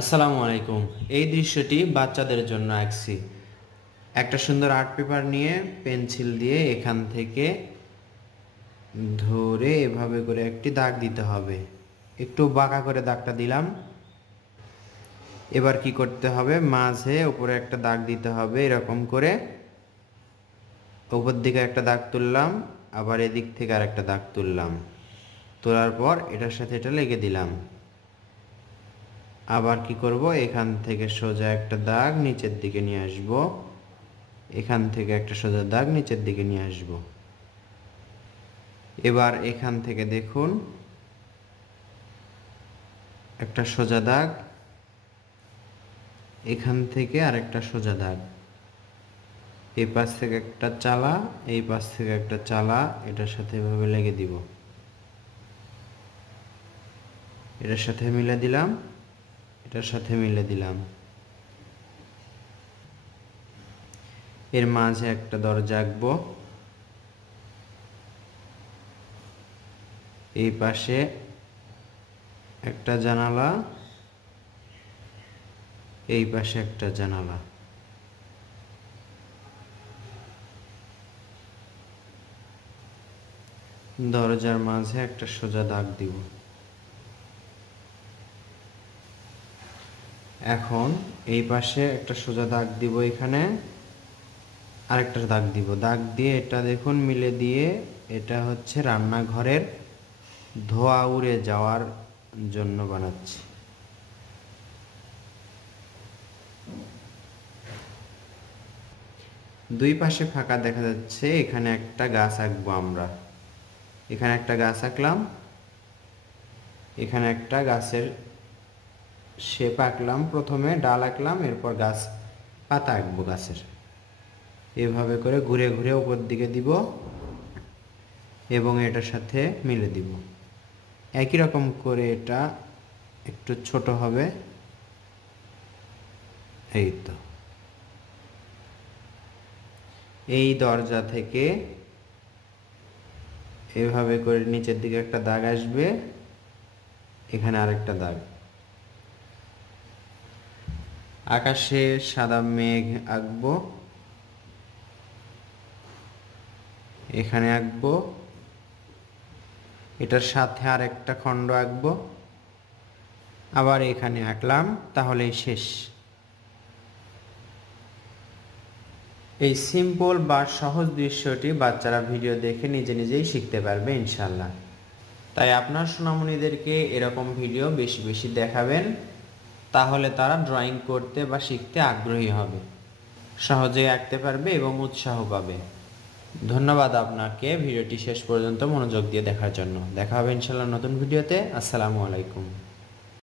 আসসালামু আলাইকুম। এই দৃশ্যটি বাচ্চাদের জন্য আঁকছি। একটা সুন্দর আর্ট পেপার নিয়ে পেন্সিল দিয়ে এখান থেকে ধরে এভাবে করে একটি দাগ দিতে হবে। একটু বাঁকা করে দাগটা দিলাম। এবার কি করতে হবে, মাঝে উপরে একটা দাগ দিতে হবে এরকম করে। উপর দিকে একটা দাগ তুললাম, আবার এদিক থেকে আরেকটা দাগ তুললাম। তোলার পর এটার সাথে এটা লেগে দিলাম। আবার কি করব, এখান থেকে সোজা একটা দাগ নিচের দিকে নিয়ে আসব, এখান থেকে একটা সোজা দাগ নিচের দিকে নিয়ে আসব। এবার এখান থেকে দেখুন একটা সোজা দাগ, এখান থেকে আরেকটা সোজা দাগ, এই পাশ থেকে একটা চালা, এই পাশ থেকে একটা চালা, এটার সাথে এভাবে লেগে দিব। এটার সাথে মিলে দিলাম, এটার সাথে মিলে দিলাম। এর মাঝে একটা দরজা আঁকবো, এই পাশে একটা জানালা, এই পাশে একটা জানালা। দরজার মাঝে একটা সোজা দাগ দিব। এখন এই পাশে একটা সোজা দাগ দিব, এখানে আরেকটা দাগ দিব। দাগ দিয়ে এটা দেখুন মিলে দিয়ে, এটা হচ্ছে রান্নাঘরের ধোঁয়া উড়ে যাওয়ার জন্য বানাচ্ছি। দুই পাশে ফাঁকা দেখা যাচ্ছে, এখানে একটা গাছ আঁকবো আমরা। এখানে একটা গাছ আঁকলাম, এখানে একটা গাছের শেপ আঁকলাম, প্রথমে ডাল আঁকলাম, এরপর গাছ পাতা আঁকবো গাছের। এভাবে করে ঘুরে ঘুরে উপর দিকে দিব এবং এটার সাথে মিলে দিব। একই রকম করে এটা একটু ছোট হবে, এই তো। এই দরজা থেকে এভাবে করে নিচের দিকে একটা দাগ আসবে, এখানে আরেকটা দাগ। আকাশে সাদা মেঘ আঁকবো, এখানে আঁকবো, এটার সাথে আরেকটা খণ্ড আঁকবো, আবার এখানে আঁকলাম, তাহলেই শেষ। এই সিম্পল বা সহজ দৃশ্যটি বাচ্চারা ভিডিও দেখে নিজে নিজেই শিখতে পারবে ইনশাল্লাহ। তাই আপনার সোনামণিদেরকে এরকম ভিডিও বেশি বেশি দেখাবেন, তাহলে তারা ড্রয়িং করতে বা শিখতে আগ্রহী হবে, সহজেই আঁকতে পারবে এবং উৎসাহ পাবে। ধন্যবাদ আপনাকে ভিডিওটি শেষ পর্যন্ত মনোযোগ দিয়ে দেখার জন্য। দেখা হবে ইনশাল্লাহ নতুন ভিডিওতে। আসসালামু আলাইকুম।